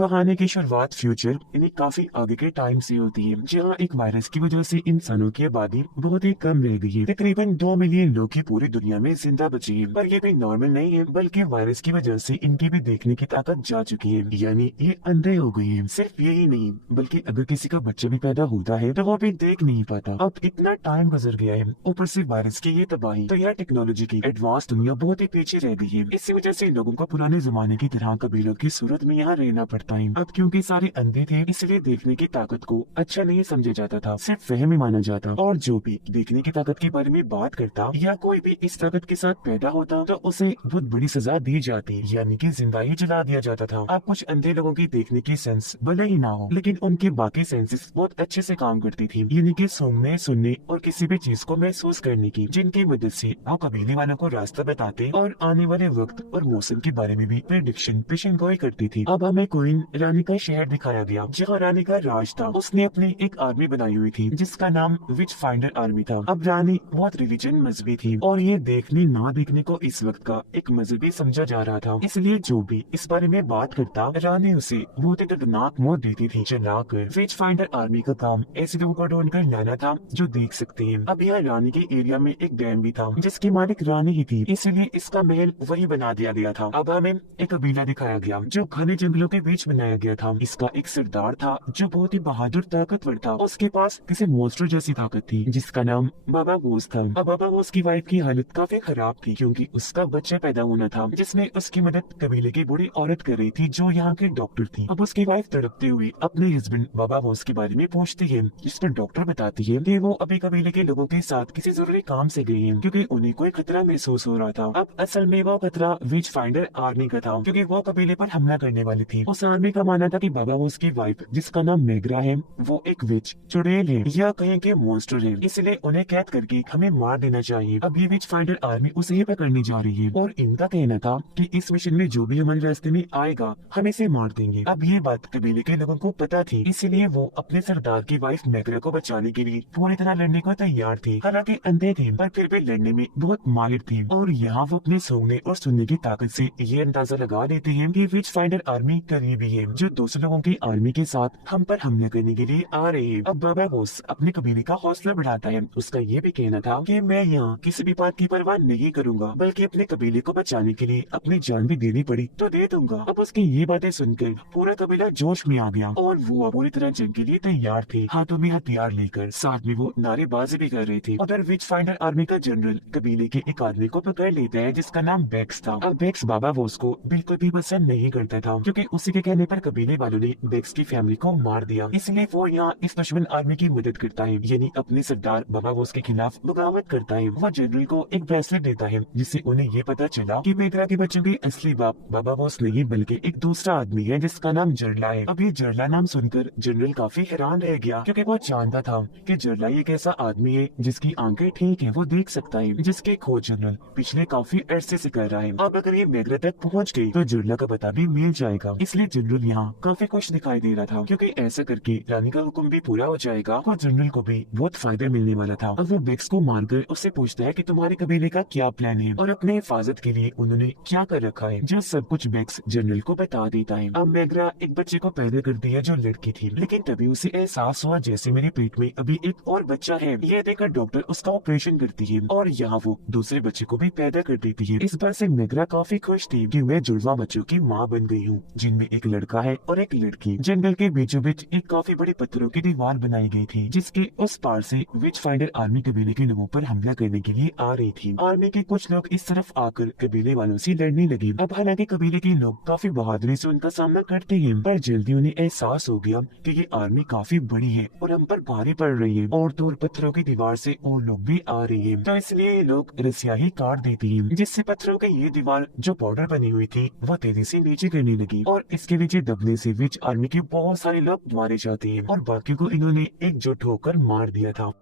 कहानी की शुरुआत फ्यूचर यानी काफी आगे के टाइम से होती है, जहाँ एक वायरस की वजह से इंसानों की आबादी बहुत ही कम रह गई है। तकरीबन 2 मिलियन लोग ही पूरी दुनिया में जिंदा बचे हैं, पर ये भी नॉर्मल नहीं है, बल्कि वायरस की वजह से इनकी भी देखने की ताकत जा चुकी है, यानी ये अंधे हो गए हैं। सिर्फ यही नहीं, बल्कि अगर किसी का बच्चा भी पैदा होता है तो वो भी देख नहीं पाता। अब इतना टाइम गुजर गया है, ऊपर से वायरस की ये तबाही, तो यह टेक्नोलॉजी की एडवांस दुनिया बहुत ही पीछे रह गई है। इसी वजह से लोगों को पुराने जमाने की तरह कबीलों की सूरत में यहाँ रहना पड़ता है। अब क्योंकि सारे अंधे थे, इसलिए देखने की ताकत को अच्छा नहीं समझा जाता था, सिर्फ वहम ही माना जाता। और जो भी देखने की ताकत के बारे में बात करता या कोई भी इस ताकत के साथ पैदा होता तो उसे बहुत बड़ी सजा दी जाती, यानी कि जिंदा ही जला दिया जाता था। अब कुछ अंधे लोगों की देखने की सेंस भले ही ना हो, लेकिन उनके बाकी सेंसेस बहुत अच्छे से काम करती थी, यानी कि सूंघने, सुनने और किसी भी चीज को महसूस करने की, जिनकी मदद से वो कबीले वालों को रास्ता बताते और आने वाले वक्त और मौसम के बारे में भी प्रेडिक्शन पेशन गोई करती थी। अब हमें क्वीन रानी का शहर दिखाया गया, जहाँ रानी का राज था। उसने अपनी एक आर्मी बनाई हुई थी, जिसका नाम विच फाइंडर आर्मी था। अब रानी बहुत रिलीजन मजहबी थी, और ये देखने ना देखने को इस वक्त का एक मजहबी समझा जा रहा था, इसलिए जो भी इस बारे में बात करता, रानी उसे बहुत ही दर्दनाक मौत देती थी। चलाकर विच फाइंडर आर्मी का काम ऐसे लोगों को ढूंढ कर लाना था जो देख सकते हैं। अब यहाँ रानी के एरिया में एक डैम भी था, जिसकी मालिक रानी ही थी, इसलिए इसका महल वही बना दिया गया था। अब हमें एक कबीला दिखाया गया, जो घने जंगलों के बीच बनाया गया था। इसका एक सरदार था, जो बहुत ही बहादुर ताकतवर था। उसके पास किसी मॉन्स्टर जैसी ताकत थी, जिसका नाम बाबा बोस था। अब बाबा बोस की वाइफ की हालत काफी खराब थी, क्योंकि उसका बच्चा पैदा होना था, जिसमें उसकी मदद कबीले की बूढ़ी औरत कर रही थी, जो यहाँ के डॉक्टर थी। अब उसकी वाइफ तड़पते हुई अपने हस्बैंड बाबा बोस के बारे में पूछती है, जिस पर डॉक्टर बताती है कि वो अभी कबीले के लोगों के साथ किसी जरूरी काम से गई है, क्योंकि उन्हें कोई खतरा महसूस हो रहा था। अब असल में वो खतरा विच फाइंडर आर्मी का था, क्योंकि वो कबीले पर हमला करने वाली थी। उस आर्मी का मानना था कि बाबा बोस की वाइफ, जिसका नाम मेग्रा है, वो एक विच चुड़ैल है या कहीं के मॉन्स्टर है, इसलिए उन्हें कैद करके हमें मार देना चाहिए। अब ये विच फाइंडर आर्मी उसे ही पकड़ने जा रही है, और इनका कहना था कि इस मिशन में जो भी हमारे रास्ते में आएगा, हम इसे मार देंगे। अब ये बात कबीले के लोगों को पता थी, इसलिए वो अपने सरदार की वाइफ मेग्रा को बचाने के लिए पूरी तरह लड़ने को तैयार थे। हालांकि अंधे थे, पर फिर भी लड़ने में बहुत माहिर थे। और यहाँ वो अपने सूंघने और सुनने की ताकत से ये अंदाजा लगा लेते हैं कि विच फाइंडर आर्मी करीबी है, जो दूसरे लोगों की आर्मी के साथ हम पर हमला करने के लिए आ रहे हैं। अब बाबा बोस अपने कबीले का हौसला बढ़ाता है। उसका ये भी कहना था कि मैं यहाँ किसी भी बात की परवाह नहीं करूंगा, बल्कि अपने कबीले को बचाने के लिए अपनी जान भी देनी पड़ी तो दे दूंगा। अब उसकी ये बातें सुनकर पूरा कबीला जोश में आ गया, और वो पूरी तरह जंग के लिए तैयार थे, हाथों में हथियार लेकर। साथ में वो नारेबाजी भी कर रहे थे। उधर विच फाइंडर आर्मी का जनरल कबीले के एक आदमी को पकड़ लेता है, जिसका नाम बेक्स था। अब बेक्स बाबा बोस को बिल्कुल भी पसंद नहीं करता था, क्योंकि उसी के कहने पर कबीले वालों ने बेक्स की फैमिली को मार दिया। इसलिए वो यहाँ इस दुश्मन आर्मी की मदद करता है, यानी अपने सरदार बाबा बोस के खिलाफ बगावत करता है। वह जनरल को एक ब्रेसलेट देता है, जिससे उन्हें ये पता चला कि मेग्रा के बच्चों के असली बाप बाबा बोस नहीं, बल्कि एक दूसरा आदमी है, जिसका नाम जरला है। अब ये जरला नाम सुनकर जनरल काफी हैरान रह गया, क्योंकि वो जानता था कि जरला एक ऐसा आदमी है जिसकी आंखें ठीक है, वो देख सकता है, जिसके खोज जनरल पिछले काफी अरसे से कर रहा है। अब अगर ये मेग्रा तक पहुंच गई तो जरला का पता भी मिल जाएगा। इसलिए जनरल यहाँ काफी खुश दिखाई दे रहा था, क्योंकि ऐसा करके रानी का हुक्म भी पूरा हो जाएगा और जनरल को भी बहुत फायदा मिलने वाला था। अब वो बेक्स को मारकर उससे पूछता है कि तुम्हारे कबीले का क्या प्लान है और अपने हिफाजत के लिए उन्होंने क्या कर रखा है, जो सब कुछ बेक्स जनरल को बता देता है। अब मेग्रा एक बच्चे को पैदा करती है, जो लड़की थी, लेकिन तभी उसे एहसास हुआ जैसे मेरे पेट में अभी एक और बच्चा है। यह देखकर डॉक्टर उसका ऑपरेशन करती है, और यहाँ वो दूसरे बच्चे को भी पैदा कर देती है। इस बार से मेग्रा काफी खुश थी कि मैं जुड़वा बच्चों की माँ बन गई हूँ, जिनमें एक लड़का है और एक लड़की। जंगल के बीचों बीच एक काफी बड़ी पत्थरों की दीवार बनाई गई थी, जिसके उस पार से विच फाइंडर आर्मी कबीले के लोगों पर हमला करने के लिए आ रही थी। आर्मी के कुछ लोग इस तरफ आकर कबीले वालों से लड़ने लगे। अब हालांकि कबीले के लोग काफी बहादुरी से उनका सामना करते हैं, पर जल्दी उन्हें एहसास हो गया कि ये आर्मी काफी बड़ी है और हम पर भारी पड़ रही है, और दूर पत्थरों की दीवार से और लोग भी आ रही है। तो इसलिए ये लोग रस्सियां ही काट देती है, जिससे पत्थरों की ये दीवार जो बॉर्डर बनी हुई थी, वह तेजी से नीचे गिरने लगी, और इसके नीचे दबने से विच आर्मी के बहुत सारे लोग मारे जाते हैं, और बाकी को इन्होंने एकजुट होकर मार दिया था।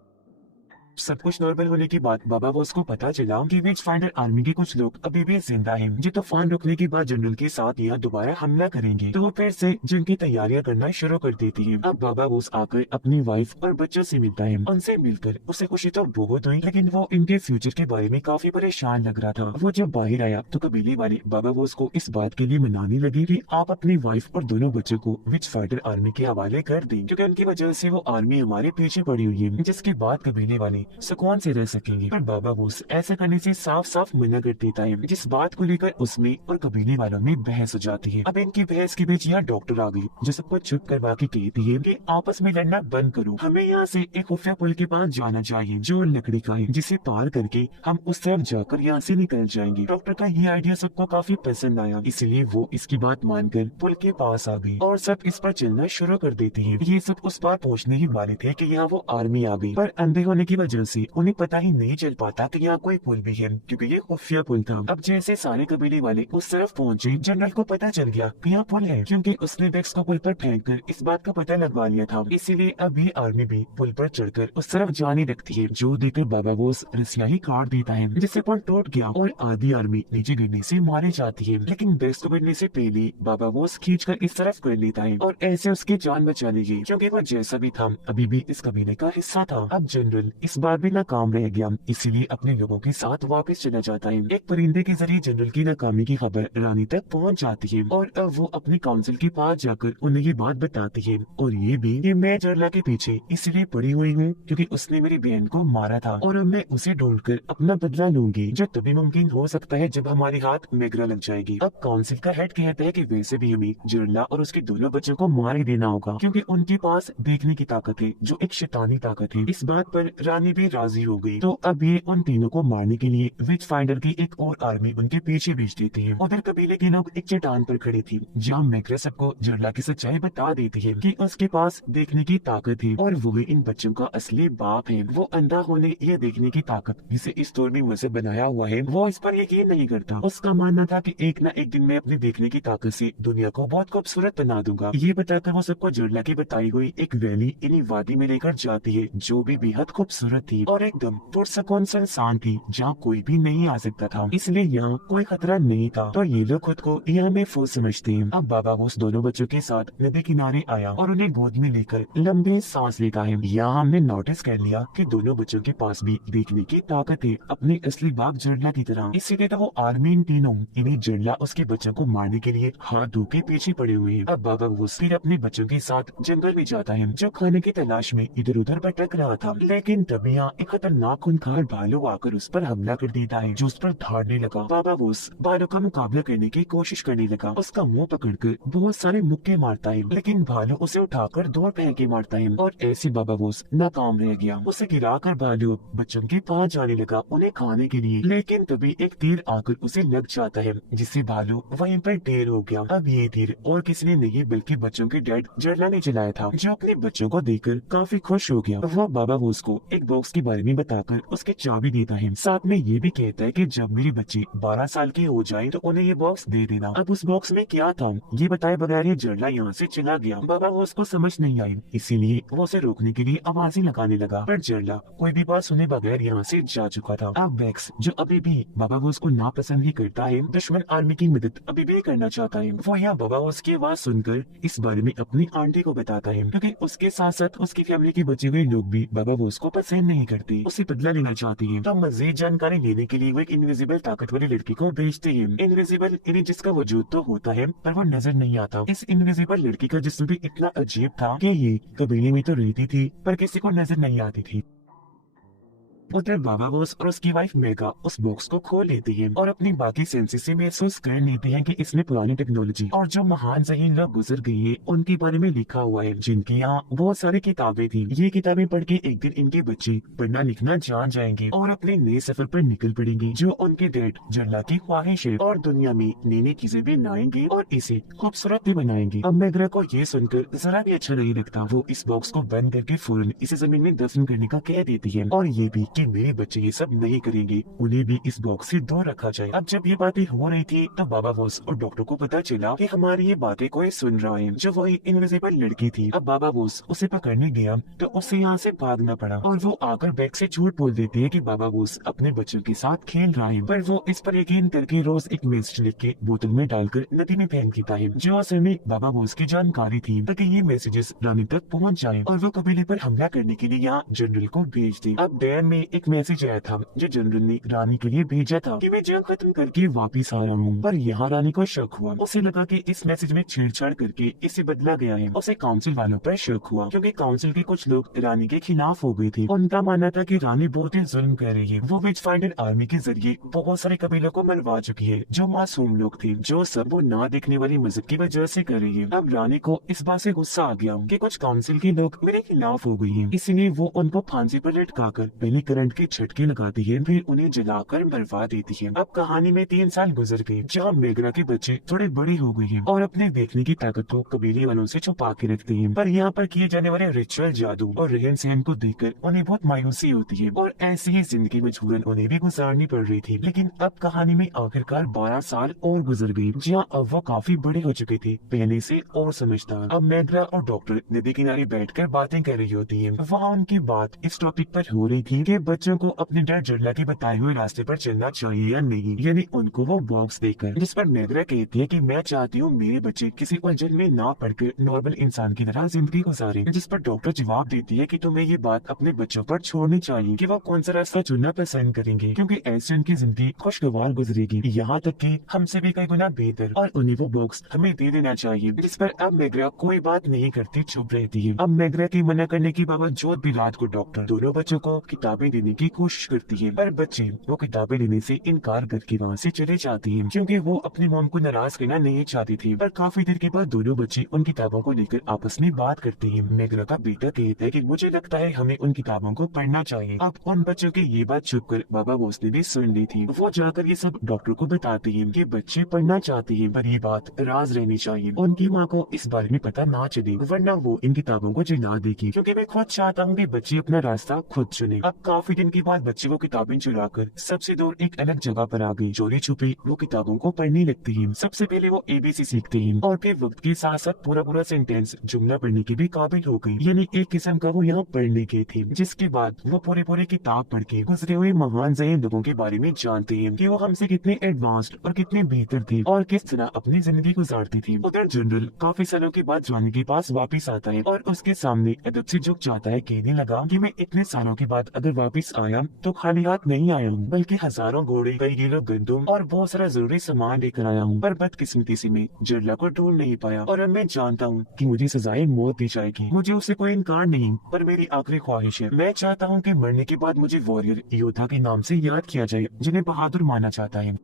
सब कुछ नॉर्मल होने के बाद बाबा बॉस को पता चला कि विच फाइंडर आर्मी के कुछ लोग अभी भी जिंदा हैं, जो तूफान रुकने के बाद जनरल के साथ यहाँ दोबारा हमला करेंगे। तो वो फिर से जंग की तैयारियां करना शुरू कर देती है। अब बाबा बॉस आकर अपनी वाइफ और बच्चों से मिलता है। उनसे मिलकर उसे खुशी तो बहुत हुई, लेकिन वो इनके फ्यूचर के बारे में काफी परेशान लग रहा था। वो जब बाहर आया तो कबीले वाले बाबा बॉस को इस बात के लिए मनाने लगे कि आप अपनी वाइफ और दोनों बच्चों को विच फाइटर आर्मी के हवाले कर दें, क्योंकि उनकी वजह से वो आर्मी हमारे पीछे पड़ी हुई है, जिसके बाद कबीले वाले सुकून से रह सकेंगे। पर बाबा बॉस ऐसा करने से साफ साफ मना कर देता है, जिस बात को लेकर उसमें और कबीले वालों में बहस हो जाती है। अब इनकी बहस के बीच यहाँ डॉक्टर आ गई, जो सबको चुप करवा के कहती है कि आपस में लड़ना बंद करो, हमें यहाँ से एक खुफिया पुल के पास जाना चाहिए जो लकड़ी का है, जिसे पार करके हम उस तरफ जाकर यहाँ से निकल जाएंगे। डॉक्टर का ये आइडिया सबको काफी पसंद आया, इसलिए वो इसकी बात मानकर पुल के पास आ गई और सब इस पर चलना शुरू कर देती है। ये सब उस पार पहुँचने ही वाले थे कि यहाँ वो आर्मी आ गई, पर अंधे होने की वजह से उन्हें पता ही नहीं चल पाता कि यहाँ कोई पुल भी है, क्योंकि ये खुफिया पुल था। अब जैसे सारे कबीले वाले उस तरफ पहुँचे, जनरल को पता चल गया कि यहाँ पुल है, क्योंकि उसने बैग्स को पुल पर फेंक कर इस बात का पता लगवा लिया था। इसीलिए अब ये आर्मी भी पुल पर चढ़कर उस तरफ जाने लगती है, जो देखकर बाबा बॉस रस्सियां ही काट देता है, जिससे पुल टूट गया और आधी आर्मी नीचे गिरने से मारी जाती है। लेकिन बैग्स को गिरने से पहले बाबा बॉस खींचकर इस तरफ कर लेता है और ऐसे उसकी जान बचा ली गई, क्योंकि वो जैसा भी था अभी भी इस कबीले का हिस्सा था। अब जनरल इस बार भी नाकाम रह गया, इसीलिए अपने लोगों के साथ वापस चला जाता है। एक परिंदे के जरिए जनरल की नाकामी की खबर रानी तक पहुंच जाती है और अब वो अपने काउंसिल के पास जाकर उन्हें ये बात बताती है, और ये भी कि मैं जरला के पीछे इसलिए पड़ी हुई हूँ क्योंकि उसने मेरी बहन को मारा था और अब मैं उसे ढूंढकर अपना बदला लूंगी, जो तभी मुमकिन हो सकता है जब हमारे हाथ मेगरा लग जाएगी। अब काउंसिल का हेड कहता है कि वैसे भी हमें जरला और उसके दोनों बच्चों को मार ही देना होगा, क्योंकि उनके पास देखने की ताकत है जो एक शैतानी ताकत है। इस बात पर रानी भी राजी हो गई। तो अब ये उन तीनों को मारने के लिए विच फाइंडर की एक और आर्मी उनके पीछे भेज देती है। उधर कबीले के लोग एक चट्टान पर खड़े थे, जहाँ मेगरा सबको जरला की सच्चाई बता देती है कि उसके पास देखने की ताकत है और वो इन बच्चों का असली बाप है। वो अंधा होने ये देखने की ताकत जिसे इस दौर में मुझसे बनाया हुआ है, वो इस पर यकीन नहीं करता। उसका मानना था कि एक न एक दिन मैं अपनी देखने की ताकत से दुनिया को बहुत खूबसूरत बना दूंगा। ये बताकर वो सबको जरला की बताई हुई एक वैली इन्हीं वादी में लेकर जाती है, जो भी बेहद खूबसूरत थी और एकदम पुरसकून सुनसान थी, जहाँ कोई भी नहीं आ सकता था, इसलिए यहाँ कोई खतरा नहीं था। तो ये लोग खुद को यहाँ महफूज समझते हैं। अब बाबा बॉस दोनों बच्चों के साथ नदी किनारे आया और उन्हें गोद में लेकर लंबी सांस लेता है। यहाँ हमने नोटिस कर लिया कि दोनों बच्चों के पास भी देखने की ताकत है, अपने असली बाप जरला की तरह। इसीलिए तो वो आर्मी इन तीनों इन्हें जरला उसके बच्चों को मारने के लिए हाथ धो के पीछे पड़े हुए हैं। अब बाबा बॉस फिर अपने बच्चों के साथ जंगल में जाता है, जो खाने की तलाश में इधर उधर भटक रहा था। लेकिन तभी यहाँ एक खतरनाक खूंखार भालू आकर उस पर हमला कर देता है, जो उस पर धाड़ने लगा। बाबा बॉस भालू का मुकाबला करने की कोशिश करने लगा, उसका मुंह पकड़कर बहुत सारे मुक्के मारता है, लेकिन भालू उसे उठाकर दौड़ फेंक के मारता है और ऐसे बाबा बॉस नाकाम रह गया। उसे गिराकर भालू बच्चों के पास जाने लगा उन्हें खाने के लिए, लेकिन तभी एक तीर आकर उसे लग जाता है, जिससे भालू वहीं पर ढेर हो गया। अब ये तीर और किसी ने नहीं बल्कि बच्चों के डैड जरला ने चलाया था, जो अपने बच्चों को देखकर काफी खुश हो गया। वो बाबा बॉस को एक बॉक्स के बारे में बताकर उसके चाबी देता है, साथ में ये भी कहता है कि जब मेरे बच्चे 12 साल के हो जाएं तो उन्हें ये बॉक्स दे देना। अब उस बॉक्स में क्या था ये बताए बगैर ये जरला यहाँ से चला गया। बाबा बॉस को समझ नहीं आई, इसीलिए वो उसे रोकने के लिए आवाजें लगाने लगा, पर जरला कोई भी बात सुने बगैर यहाँ से जा चुका था। अब बैक्स, जो अभी भी बाबा बॉस को नापसंद ही करता है, दुश्मन आर्मी की मदद अभी भी करना चाहता है। वो यहाँ बाबा बॉस की आवाज सुनकर इस बारे में अपनी आंटी को बताता है, क्योंकि उसके साथ साथ उसकी फैमिली के बचे हुए लोग भी बाबा बॉस को पसंद नहीं करते, उसे बदला लेना चाहती है। तो मजीद जानकारी लेने के लिए वो एक इनविजिबल ताकत वाली लड़की को भेजते हैं। इनविजिबल यानी जिसका वजूद तो होता है पर वो नजर नहीं आता। इस इनविजिबल लड़की का जिस्म भी इतना अजीब था कि ये कबीले में तो रहती थी पर किसी को नजर नहीं आती थी। उधर बाबा बॉस और उसकी वाइफ मेगा उस बॉक्स को खोल लेती है और अपनी बाकी सेंसेस से महसूस कर लेते हैं कि इसमें पुरानी टेक्नोलॉजी और जो महान जहीन लोग गुजर गए हैं उनके बारे में लिखा हुआ है, जिनके यहाँ बहुत सारी किताबें थी। ये किताबें पढ़ के एक दिन इनके बच्चे पढ़ना लिखना जान जाएंगे और अपने नए सफर पर निकल पड़ेंगे, जो उनके डैड जरला की ख्वाहिश है, और दुनिया में नई नई चीजें भी लाएंगे और इसे खूबसूरत भी बनाएंगे। अब मेगरा को ये सुनकर जरा भी अच्छा नहीं लगता। वो इस बॉक्स को बंद करके फौरन इसे जमीन में दफन करने का कह देती है और ये भी कि मेरे बच्चे ये सब नहीं करेंगे, उन्हें भी इस बॉक्स से दूर रखा जाए। अब जब ये बातें हो रही थी तो बाबा बॉस और डॉक्टर को पता चला कि हमारी ये बातें कोई सुन रहा है, जो वही इनविजिबल लड़की थी। अब बाबा बॉस उसे पकड़ने गया तो उसे यहाँ से भागना पड़ा और वो आकर बैग से झूठ बोल देती है कि बाबा बॉस अपने बच्चों के साथ खेल रहा है, पर वो इस पर यकीन करके रोज एक मैसेज लिख के बोतल में डालकर नदी में फेंक देता है, जो असल में बाबा बॉस की जानकारी थी ताकि ये मैसेजेस रानी तक पहुँच जाए और वो कबीले पर हमला करने के लिए यहाँ जनरल को भेज दे। अब डैम में एक मैसेज आया था जो जनरल ने रानी के लिए भेजा था कि मैं जंग खत्म करके वापिस आ रहा हूँ, पर यहाँ रानी को शक हुआ। उसे लगा कि इस मैसेज में छेड़छाड़ करके इसे बदला गया है। उसे काउंसिल वालों पर शक हुआ क्योंकि काउंसिल के कुछ लोग रानी के खिलाफ हो गए थे। उनका मानना था कि रानी बहुत ही जुल्म कर रही है। वो विच फाइंडर आर्मी के जरिए बहुत सारे कबीलों को मरवा चुकी है जो मासूम लोग थे, जो सब वो ना देखने वाली मजहब की वजह से कर रही है। अब रानी को इस बात से गुस्सा आ गया कि कुछ काउंसिल के लोग मेरे खिलाफ हो गई हैं, इसलिए वो उनको फांसी पर लटकाकर पहले करंट के झटके लगाती है, फिर उन्हें जलाकर मरवा देती है। अब कहानी में 3 साल गुजर गए जहाँ मेघना के बच्चे थोड़े बड़े हो गए हैं और अपने देखने की ताकत को कबीले वालों से छुपा के रखते हैं, पर यहाँ पर किए जाने वाले रिचुअल, जादू और रहन सहन को देखकर उन्हें बहुत मायूसी होती है और ऐसी ही जिंदगी मजबूरन उन्हें भी गुजारनी पड़ रही थी। लेकिन अब कहानी में आखिरकार 12 साल और गुजर गए जहाँ अब वो काफी बड़े हो चुके थे, पहले से और समझदार। अब मेघना और डॉक्टर नदी किनारे बैठकर बातें कर रही होती है। वहाँ उनकी बात इस टॉपिक पर हो रही थी कि बच्चों को अपने डर जड़ला के बताए हुए रास्ते पर चलना चाहिए या नहीं, यानी उनको वो बॉक्स देकर, जिस पर मेघना कहती है कि मैं चाहती हूँ मेरे बच्चे किसी उलझन में ना पड़कर नॉर्मल इंसान की तरह जिंदगी गुजारें, जिस पर डॉक्टर जवाब देती है कि तुम्हें ये बात अपने बच्चों पर छोड़नी चाहिए कि वो कौन सा रास्ता चुनना पसंद करेंगे, क्योंकि ऐसे उनकी जिंदगी खुशगवार गुजरेगी, यहाँ तक कि हमसे भी कई गुना बेहतर, और उन्हें वो बॉक्स हमें दे देना चाहिए। जिस पर अब मेघना कोई बात नहीं करती, चुप रहती है। अब मेघना की मना करने के बावजूद भी रात को डॉक्टर दोनों बच्चों को किताबें देने की कोशिश करती है, पर बच्चे वो किताबें लेने से इनकार करके वहाँ से चले जाते हैं क्योंकि वो अपनी मॉम को नाराज करना नहीं चाहती थी। पर काफी देर के बाद दोनों बच्चे उन किताबों को लेकर आपस में बात करते हैं। मेघना का बेटा कहता है कि मुझे लगता है हमें उन किताबों को पढ़ना चाहिए। अब उन बच्चों की ये बात छुपकर बाबा बॉस ने भी सुन ली थी। वो जाकर ये सब डॉक्टर को बताते हैं कि बच्चे पढ़ना चाहते हैं, पर ये बात राज रहनी चाहिए, उनकी माँ को इस बारे में पता ना चले, वरना वो इन किताबों को जला देगी, क्योंकि मैं खुद चाहता हूँ कि बच्चे अपना रास्ता खुद चुने। अब काफी दिन के बाद बच्चे वो किताबें चुराकर सबसे दूर एक अलग जगह पर आ गए। चोरी छुपे वो किताबों को पढ़ने लगते हैं। सबसे पहले वो ABC सीखते हैं और फिर वक्त के साथ साथ पूरा पूरा सेंटेंस, जुमला पढ़ने के भी काबिल हो गई, यानी एक किस्म का वो यहाँ पढ़ने के थे। जिसके बाद वो पूरे किताब पढ़ के गुजरे हुए महान जहीन लोगों के बारे में जानते हैं कि वो हमसे कितने एडवांस्ड और कितने बेहतर थे और किस तरह अपनी जिंदगी गुजारती थी। उधर जनरल काफी सालों के बाद जवानी के पास वापिस आता है और उसके सामने अदब से झुक जाता है। कहने लगा कि मैं इतने सालों के बाद अगर वापिस आया तो खाली हाथ नहीं आया हूँ, बल्कि हजारों घोड़े, कई किलो गंदुम और बहुत सारा जरूरी सामान लेकर आया हूँ। पर बदकिस्मती से मैं जरला को ढूंढ नहीं पाया और अब मैं जानता हूँ कि मुझे सजाए मौत दी जाएगी। मुझे उससे कोई इनकार नहीं, पर मेरी आखिरी ख्वाहिश है, मैं चाहता हूँ कि मरने के बाद मुझे वॉरियर योद्धा के नाम से याद किया जाए, जिन्हें बहादुर माना जाता है।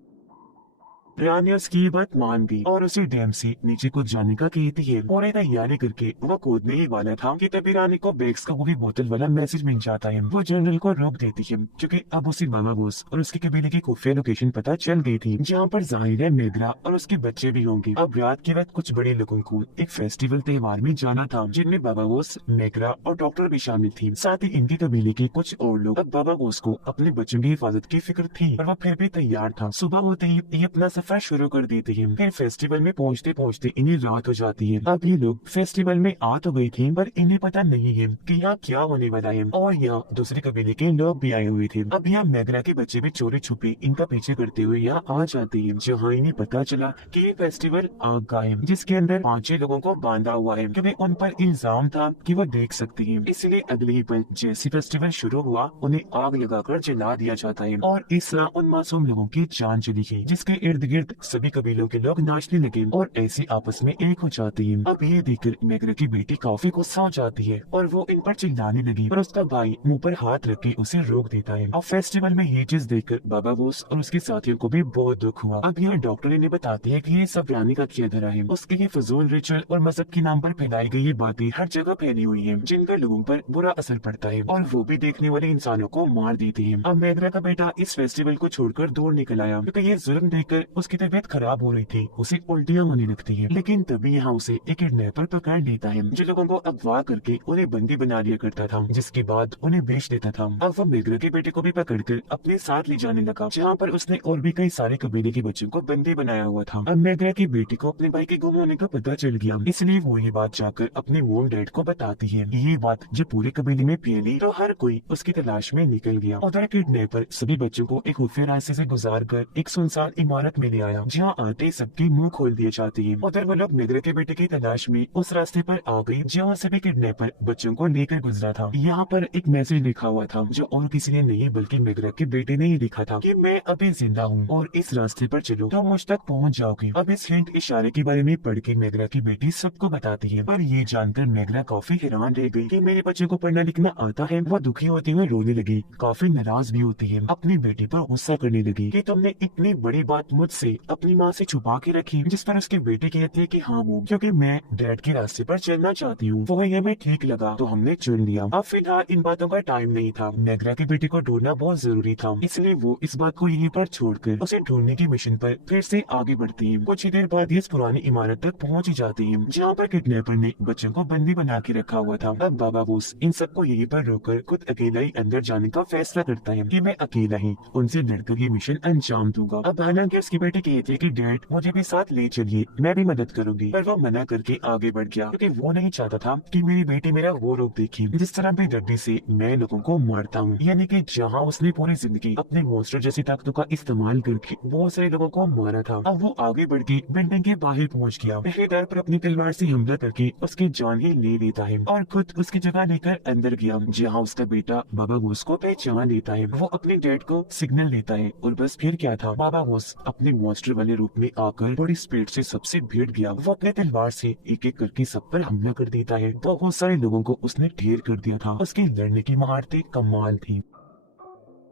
रानी उसकी ये बात मान गई और उसे डैम से नीचे कूद जाने का कहती है। पूरी तैयारी करके वो कूदने ही वाला था कि तभी रानी को बैग्स का वो भी बोतल वाला मैसेज मिल जाता है। वो जनरल को रोक देती है क्योंकि अब उसे बाबा बॉस और उसके कबीले की खुफिया लोकेशन पता चल गई थी, जहाँ पर जाहिर है मेघना और उसके बच्चे भी होंगे। अब रात के वक्त कुछ बड़े लोगों को एक फेस्टिवल त्योहार में जाना था, जिनमें बाबा बॉस, मेघना और डॉक्टर भी शामिल थी, साथ ही इनके कबीले के कुछ और लोग। अब बाबा बॉस को अपने बच्चों की हिफाजत की फिक्र थी, पर वह फिर भी तैयार था। सुबह होते ही ये अपना सफर शुरू कर देते हैं। फिर फेस्टिवल में पहुँचते पहुँचते इन्हें रात हो जाती है। अब ये लोग फेस्टिवल में आ तो गए थे, पर इन्हें पता नहीं है कि यहाँ क्या होने वाला है, और यहाँ दूसरे कबीले के लोग भी आए हुए थे। अब यहाँ मेघना के बच्चे भी चोरी छुपे इनका पीछे करते हुए यहाँ आ जाते हैं, जहाँ इन्हें पता चला कि ये फेस्टिवल आग का है, जिसके अंदर 5-6 लोगों को बांधा हुआ है, क्योंकि उन पर इल्जाम था कि वो देख सकते हैं। इसलिए अगले ही पल जैसे फेस्टिवल शुरू हुआ, उन्हें आग लगाकर जला दिया जाता है और इस तरह उन मासूम लोगों की जान चली गई, जिसके इर्द गिर्द सभी कबीलों के लोग नाचने लगे और ऐसे आपस में एक हो जाते हैं। अब ये देखकर मेघना की बेटी काफी गुस्सा हो जाती है और वो इन पर चिल्लाने लगी, पर उसका भाई मुंह पर हाथ रख के उसे रोक देता है। अब फेस्टिवल में ये चीज देखकर बाबा बॉस और उसके साथियों को भी बहुत दुख हुआ। अब यहाँ डॉक्टर इन्हें बताती है कि ये सब रानी का किया धरा है, उसके ये फजूल रिचुअल और मजहब के नाम पर फैलाई गई ये बातें हर जगह फैली हुई है, जिनका लोगों पर बुरा असर पड़ता है और वो भी देखने वाले इंसानों को मार देते हैं। अब मेघना का बेटा इस फेस्टिवल को छोड़कर दूर निकल आया, क्योंकि ये जुल्म देखकर उसकी तबीयत खराब हो रही थी, उसे उल्टियां होने लगती है। लेकिन तभी यहाँ उसे एक किडनैपर पकड़ लेता है जो लोगों को अगवा करके उन्हें बंदी बना लिया करता था, जिसके बाद उन्हें बेच देता था। अब वो मेगरा के बेटे को भी पकड़कर अपने साथ ले जाने लगा, जहाँ पर उसने और भी कई सारे कबीले के बच्चों को बंदी बनाया हुआ था। अब मेगरा की बेटी को अपने भाई के गुम होने का पता चल गया, इसलिए वो ये बात जाकर अपने वोन डैड को बताती है। ये बात जब पूरे कबीले में फैली तो हर कोई उसकी तलाश में निकल गया। उधर किडनैपर सभी बच्चों को एक खुफिया रास्ते से गुजार कर एक सुनसान इमारत में ले आया, जहाँ आते सबके मुंह खोल दिए जाते हैं। उधर वो लोग मेगरा के बेटे की तलाश में उस रास्ते पर आ गई जहाँ से भी किडनैपर बच्चों को लेकर गुजरा था। यहाँ पर एक मैसेज लिखा हुआ था जो और किसी ने नहीं बल्कि मेगरा के बेटे ने ही लिखा था कि मैं अभी जिंदा हूँ और इस रास्ते पर चलो तो मुझ तक पहुँच जाओगे। अब इस हिंट इशारे के बारे में पढ़ के मेगरा की बेटी सबको बताती है, पर ये जानकर मेगरा काफी हैरान रह गई कि मेरे बच्चे को पढ़ना लिखना आता है। वो दुखी होते हुए रोने लगी, काफी नाराज भी होती है, अपनी बेटी पर गुस्सा करने लगी कि तुमने इतनी बड़ी बात मुझसे अपनी माँ से छुपा के रखी। जिस पर उसके बेटे कहते हैं कि हाँ वो क्योंकि मैं डैड के रास्ते पर चलना चाहती हूँ, वो ये हमें ठीक लगा तो हमने चुन लिया। अब फिलहाल इन बातों का टाइम नहीं था, मेगरा के बेटे को ढूंढना बहुत जरूरी था, इसलिए वो इस बात को यहीं पर छोड़कर उसे ढूंढने की मिशन पर फिर से आगे बढ़ती है। कुछ ही देर बाद ये इस पुरानी इमारत तक पहुँच जाती है जहाँ पर किडनैपर ने बच्चों को बंदी बना के रखा हुआ था। अब बाबा बोस इन सबको यहीं पर रोककर खुद अकेला ही अंदर जाने का फैसला करता है कि मैं अकेला ही उनसे लड़कर ये मिशन अंजाम दूंगा। अब हालांकि उसके बेटे कहते हैं कि डैड मुझे भी साथ ले चलिए, मैं भी मदद करूंगी, पर वो मना करके आगे बढ़ गया क्योंकि वो नहीं चाहता था कि मेरी बेटी मेरा वो रूप देखे जिस तरह बेदर्दी से मैं लोगों को मारता हूँ। यानी कि जहाँ उसने पूरी जिंदगी अपने मॉन्स्टर जैसी ताकतों का इस्तेमाल करके बहुत सारे लोगों को मारा था, अब वो आगे बढ़ के बिल्डिंग के बाहर पहुँच गया। पहरेदार पर अपनी तलवार से हमला करके उसकी जान ही ले लेता है और खुद उसकी जगह लेकर अंदर गया, जहाँ उसका बेटा बाबा बोस को पहचान लेता है। वो अपने डैड को सिग्नल देता है और बस फिर क्या था, बाबा बोस अपने मॉन्स्टर वाले रूप में आकर बड़ी स्पीड से सबसे भिड़ गया। वो अपने तलवार से एक एक करके सब पर हमला कर देता है। बहुत सारे लोगों को उसने ढेर कर दिया था, उसकी लड़ने की महारतें कमाल थी।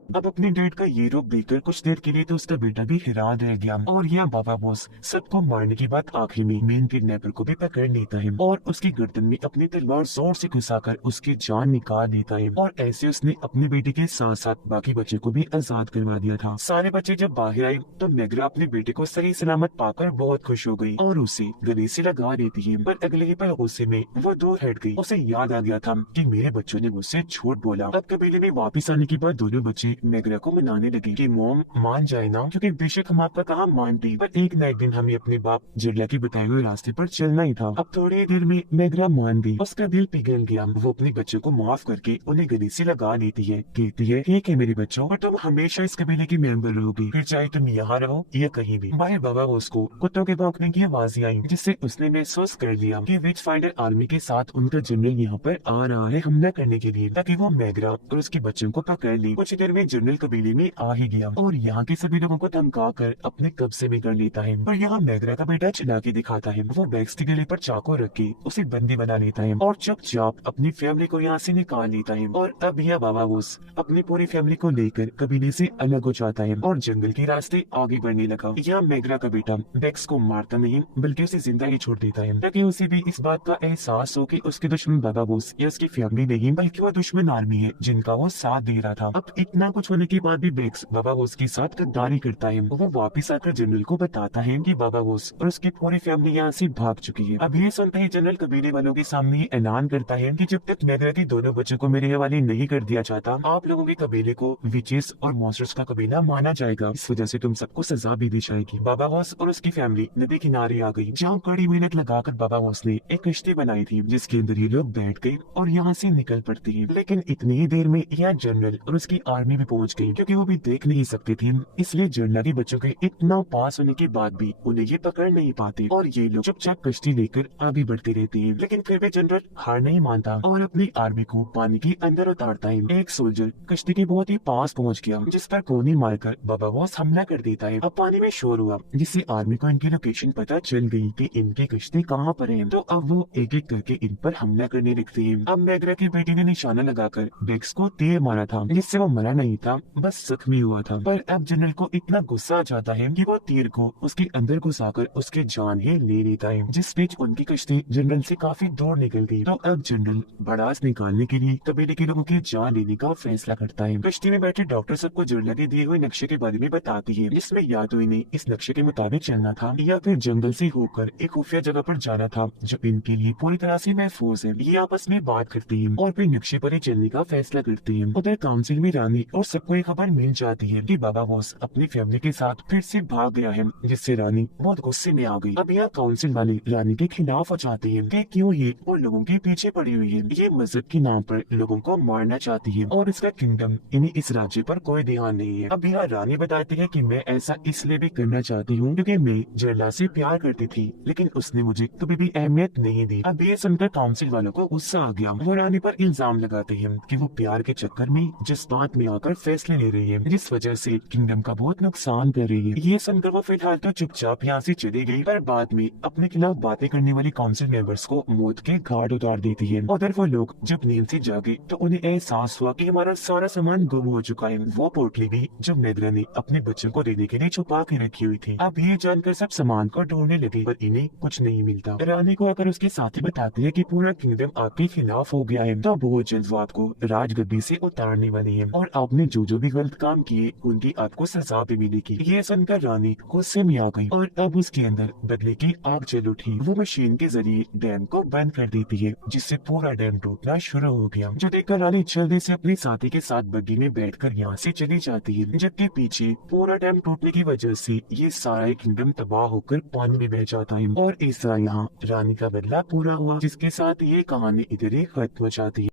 अब अपने डैड का ये रूप देखकर कुछ देर के लिए तो उसका बेटा भी हैरान रह गया और यह बाबा बॉस सबको मारने के बाद आखिर में मेन किडनैपर को भी पकड़ लेता है और उसकी गर्दन में अपनी तलवार जोर से घुसाकर उसकी जान निकाल लेता है। और ऐसे उसने अपने बेटे के साथ साथ बाकी बच्चे को भी आजाद करवा दिया था। सारे बच्चे जब बाहर आए तो मेगरा अपने बेटे को सही सलामत पाकर बहुत खुश हो गई और उसे गले से लगा देती है, पर अगले ही पल गुस्से में वो दूर हट गई। उसे याद आ गया था कि मेरे बच्चों ने मुझसे झूठ बोला। अब कबीले में वापिस आने के बाद दोनों बच्चे मेगरा को मनाने लगी कि मॉम मान जाए ना, क्योंकि बेशक हम आपका कहा मानती, पर एक न एक दिन हमें अपने बाप जिरला के बताए हुए रास्ते पर चलना ही था। अब थोड़ी देर में मेगरा मान गई, उसका दिल पिघल गया। वो अपने बच्चों को माफ करके उन्हें गले से लगा लेती है, कहती है ठीक है मेरे बच्चों, पर तुम हमेशा इस कबीले की मेंबर रहोगी, फिर चाहे तुम यहाँ रहो या कहीं भी। बाहर बाबा उसको कुत्तों के भौंकने की आवाजें आई, जिससे उसने महसूस कर लिया कि विच फाइंडर आर्मी के साथ उनका जनरल यहाँ पर आ रहा है हमला करने के लिए, ताकि वो मेगरा और उसके बच्चों को पकड़ ले। कुछ देर में जनरल कबीले में आ ही गया और यहाँ के सभी लोगों को धमका कर अपने कब्जे में कर लेता है। पर यहाँ मेगरा का बेटा चला के दिखाता है। वो बैक्स के गले पर चाकू रख के उसे बंदी बना लेता है और चुपचाप अपनी फैमिली को यहाँ से निकाल लेता है। और अब यह बाबा बोस अपनी पूरी फैमिली को लेकर कबीले से अलग हो जाता है और जंगल के रास्ते आगे बढ़ने लगा। यहाँ मेगरा का बेटा बैक्स को मारता नहीं बल्कि उसे जिंदा ही छोड़ देता है, ताकि उसे भी इस बात का एहसास हो कि उसके दुश्मन बाबा बोस या उसकी फैमिली नहीं बल्कि वो दुश्मन आर्मी है जिनका वो साथ दे रहा था। अब इतना कुछ होने के बाद भी बैक्स बाबा बोस के साथ गद्दारी करता है। वो वापिस आकर जनरल को बताता है कि बाबा बोस और उसकी पूरी फैमिली यहाँ से भाग चुकी है। अब ये सुनते ही जनरल कबीले वालों के सामने ये ऐलान करता है कि जब तक मेगरा के दोनों बच्चों को मेरे हवाले नहीं कर दिया जाता, आप लोगों के कबीले को विचेस और मॉन्स्टर्स का कबीला माना जाएगा। इस वजह से तुम सबको सजा भी दी जाएगी। बाबा बोस और उसकी फैमिली नदी किनारे आ गई, जहाँ कड़ी मेहनत लगाकर बाबा बोस ने एक कश्ती बनाई थी जिसके अंदर ये लोग बैठ गए और यहाँ से निकल पड़ते हैं। लेकिन इतनी ही देर में यह जनरल और उसकी आर्मी भी पहुँच गयी, क्योंकि वो भी देख नहीं सकते थे, इसलिए जनरल के बच्चों के इतना पास होने के बाद भी उन्हें ये पकड़ नहीं पाते और ये लोग चुपचाप कश्ती लेकर आगे बढ़ते रहते हैं। लेकिन फिर भी जनरल हार नहीं मानता और अपनी आर्मी को पानी के अंदर उतारता है। एक सोल्जर कश्ती के बहुत ही पास पहुंच गया, जिस पर गोली मारकर बाबा बॉस हमला कर देता है। अब पानी में शोर हुआ, जिससे आर्मी को इनकी लोकेशन पता चल गई कि इनकी कश्ती कहाँ पर है। तो अब वो एक एक करके इन पर हमला करने लगते हैं। अब मेगरा के बेटे ने निशाना लगाकर बैक्स को तीर मारा था, जिससे वो मरा नहीं नहीं था, बस जख्मी हुआ था। पर अब जनरल को इतना गुस्सा आ जाता है कि वो तीर को उसके अंदर घुसाकर उसके जान ही ले लेता है, जिस बीच उनकी कश्ती जनरल से काफी दूर निकल गई। तो अब जनरल भड़ास निकालने के लिए कबीले के लोगों की जान लेने का फैसला करता है। कश्ती में बैठे डॉक्टर सबको जुड़ला के दिए हुए नक्शे के बारे में बताती है, जिसमें या तो इन्हें इस नक्शे के मुताबिक चलना था या फिर जंगल से होकर एक खुफिया जगह पर जाना था जो इनके लिए पूरी तरह से महफूज है। ये आपस में बात करती है और फिर नक्शे पर ही चलने का फैसला करती है। उधर काउंसिल में रानी और सबको एक खबर मिल जाती है कि बाबा बॉस अपनी फैमिली के साथ फिर से भाग गया है, जिससे रानी बहुत गुस्से में आ गई। अब यह काउंसिल वाले रानी के खिलाफ हो जाते हैं कि क्यों ये उन लोगों के पीछे पड़ी हुई है। ये मजहब के नाम पर लोगों को मारना चाहती है और इसका किंगडम इन्हें इस राज्य पर कोई ध्यान नहीं है। अब यह रानी बताती है कि मैं ऐसा इसलिए भी करना चाहती हूँ क्योंकि मैं जरला से प्यार करती थी, लेकिन उसने मुझे कभी भी अहमियत नहीं दी। अब ये सुनकर काउंसिल वालों को गुस्सा आ गया। वो रानी पर इल्जाम लगाते हैं कि वो प्यार के चक्कर में जज्बात में आकर फैसले ले रही है, जिस वजह से किंगडम का बहुत नुकसान कर रही है। ये सुनकर वो फिलहाल तो चुपचाप यहाँ से चली गई, पर बाद में अपने खिलाफ बातें करने वाली काउंसिल मेंबर्स को मौत के घाट उतार देती है। उधर वो लोग जब नींद से जागे तो उन्हें एहसास हुआ कि हमारा सारा सामान गुम हो चुका है। वो पोटली भी जो नेद्रा ने अपने बच्चों को देने के लिए छुपा के रखी हुई थी। अब ये जानकर सब सामान को ढूंढने लगे, पर इन्हें कुछ नहीं मिलता। रानी को अगर उसके साथी बताते हैं कि पूरा किंगडम आपके खिलाफ हो गया है, तो वो जज्बात को राजगद्दी से उतारने वाली है और आपने जो भी गलत काम किए उनकी आपको सजा भी मिलेगी। ये सुनकर रानी गुस्से में आ गई और अब उसके अंदर बदले की आग जल उठी। वो मशीन के जरिए डैम को बंद कर देती है, जिससे पूरा डैम टूटना शुरू हो गया। जो देखकर रानी जल्दी से अपने साथी के साथ बग्गी में बैठकर यहाँ से चली जाती है, जबकि पीछे पूरा डैम टूटने की वजह से ये सारा किंगडम तबाह होकर पानी में बह जाता है। और इस तरह यहाँ रानी का बदला पूरा हुआ, जिसके साथ ये कहानी इधर ही खत्म हो जाती है।